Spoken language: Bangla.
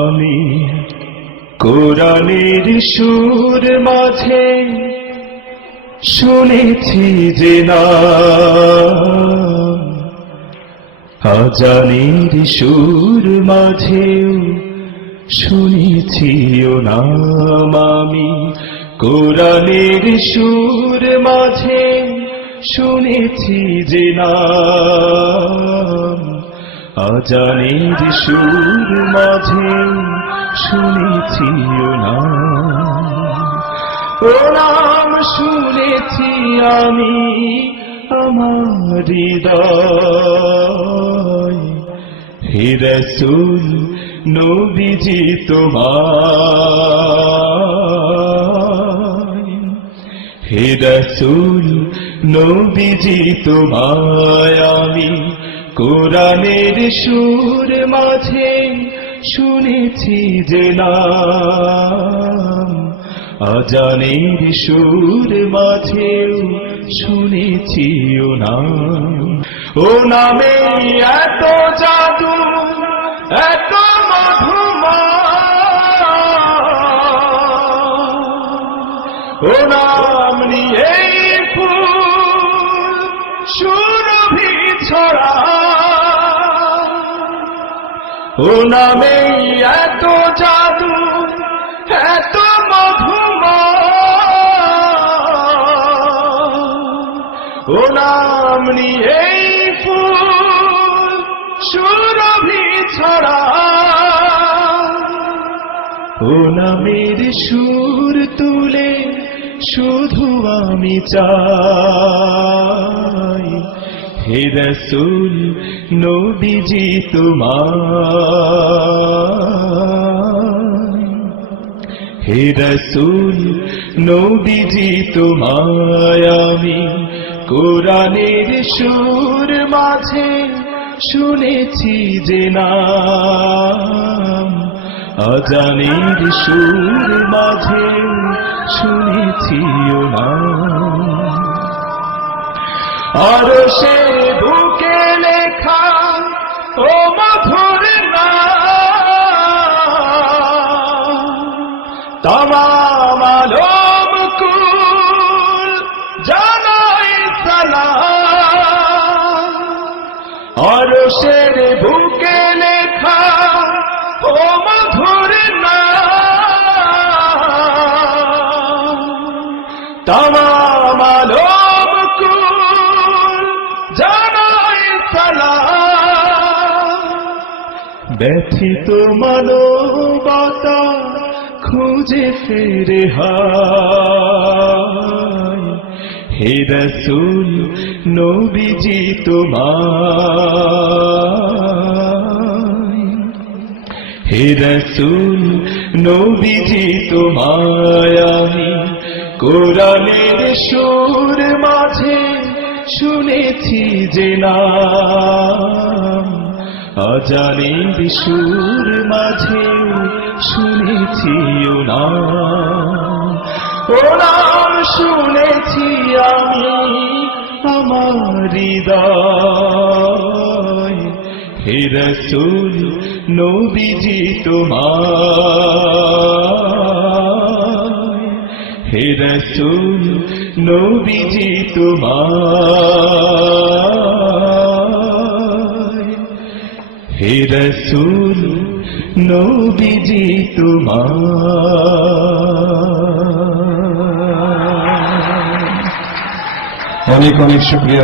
আমি কোরআনের সুর মাঝে শুনেছি যে না আজানের সুর মাঝেও শুনেছি ও নাম আমি কোরআনের সুর মাঝে শুনেছি যে না আজানের সুর মাঝে শুনেছি ও নাম শুনেছি আমি আমার হৃদয় হে রাসূল নবীজি তোমায় হে রাসূল নবীজি তোমায় আমি কোরআনের সুর মাঝে শুনেছি যে নাম আজানের সুর মাঝে শুনেছি ও নামে এত জাদু এত ও নাম নিয়ে ফুল সুরভি ছড়া ও নামে এত জাদু এত ও নাম নিয়ে ফুল সুরভি ছড়া ও নামের সুর তুলে শুধু আমি চাই হে রাসূল নবীজি তোমায় হে রাসূল নবীজি তোমায় আমি কোরআনের সুর মাঝে শুনেছি যে নাম আজানের সুর মাঝে শুনেছি ও নাম আরশে বুকে লেখা ও মধুর নাম তামাম আলম কুল জানাই সালাম আরশের বুকে লেখা ও মধুর নাম তামাম আলম কুল জানাই সালাম ব্যথিত মানবতা খুঁজে ফিরে হায় হে রাসূল নবীজি তোমায় হে রাসূল নবীজি তোমায় আমি কোরআনের সুর মাঝে শুনেছি যে নাম আজানের সুর মাঝে শুনেছি ও নাম শুনেছি আমি আমার হৃদয় হে রাসূল নবীজি তোমায় হে রাসূল নবীজি তোমায় হে রাসূল নবীজি তোমায় অনেক অনেক শুকরিয়া।